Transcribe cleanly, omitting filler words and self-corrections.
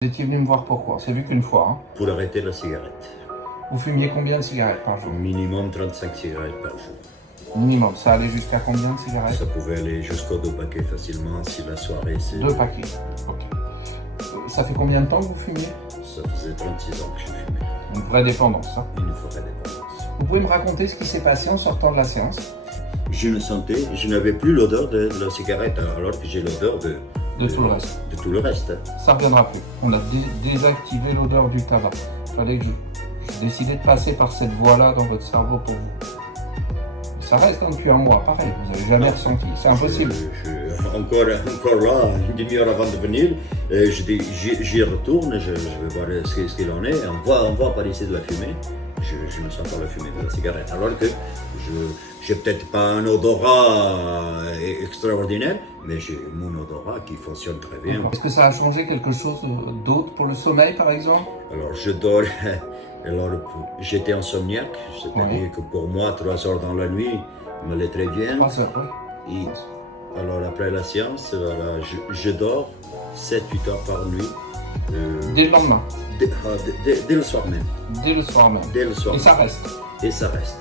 Vous étiez venu me voir pourquoi? On s'est vu qu'une fois. Hein. Pour arrêter la cigarette. Vous fumiez combien de cigarettes par jour? Minimum 35 cigarettes par jour. Minimum. Ça allait jusqu'à combien de cigarettes? Ça pouvait aller jusqu'aux 2 paquets facilement si la soirée c'est... 2 paquets. Ok. Ça fait combien de temps que vous fumiez? Ça faisait 36 ans que je fumais. Une vraie dépendance. Hein. Une vraie dépendance. Vous pouvez me raconter ce qui s'est passé en sortant de la séance? Je n'avais plus l'odeur de la cigarette alors que j'ai l'odeur de tout le reste. De tout le reste. Ça ne reviendra plus. On a désactivé l'odeur du tabac. Il fallait que je décidais de passer par cette voie-là dans votre cerveau pour vous. Ça reste depuis un mois, pareil, vous n'avez jamais ressenti, c'est impossible. Encore là, une demi-heure avant de venir, j'y retourne, je vais voir ce qu'il en est. On voit apparaître de la fumée. Je ne sens pas la fumée de la cigarette. Alors que je n'ai peut-être pas un odorat extraordinaire, mais j'ai mon odorat qui fonctionne très bien. Est-ce que ça a changé quelque chose d'autre pour le sommeil, par exemple? Alors, je dors. Alors, j'étais insomniaque, c'est-à-dire que pour moi, 3 heures dans la nuit m'allait très bien. 3 heures, oui. Et alors, après la séance, voilà, je dors 7-8 heures par nuit. Dès le lendemain? Dès le soir même. Dès le soir même. Dès le soir. Et ça reste? Et ça reste.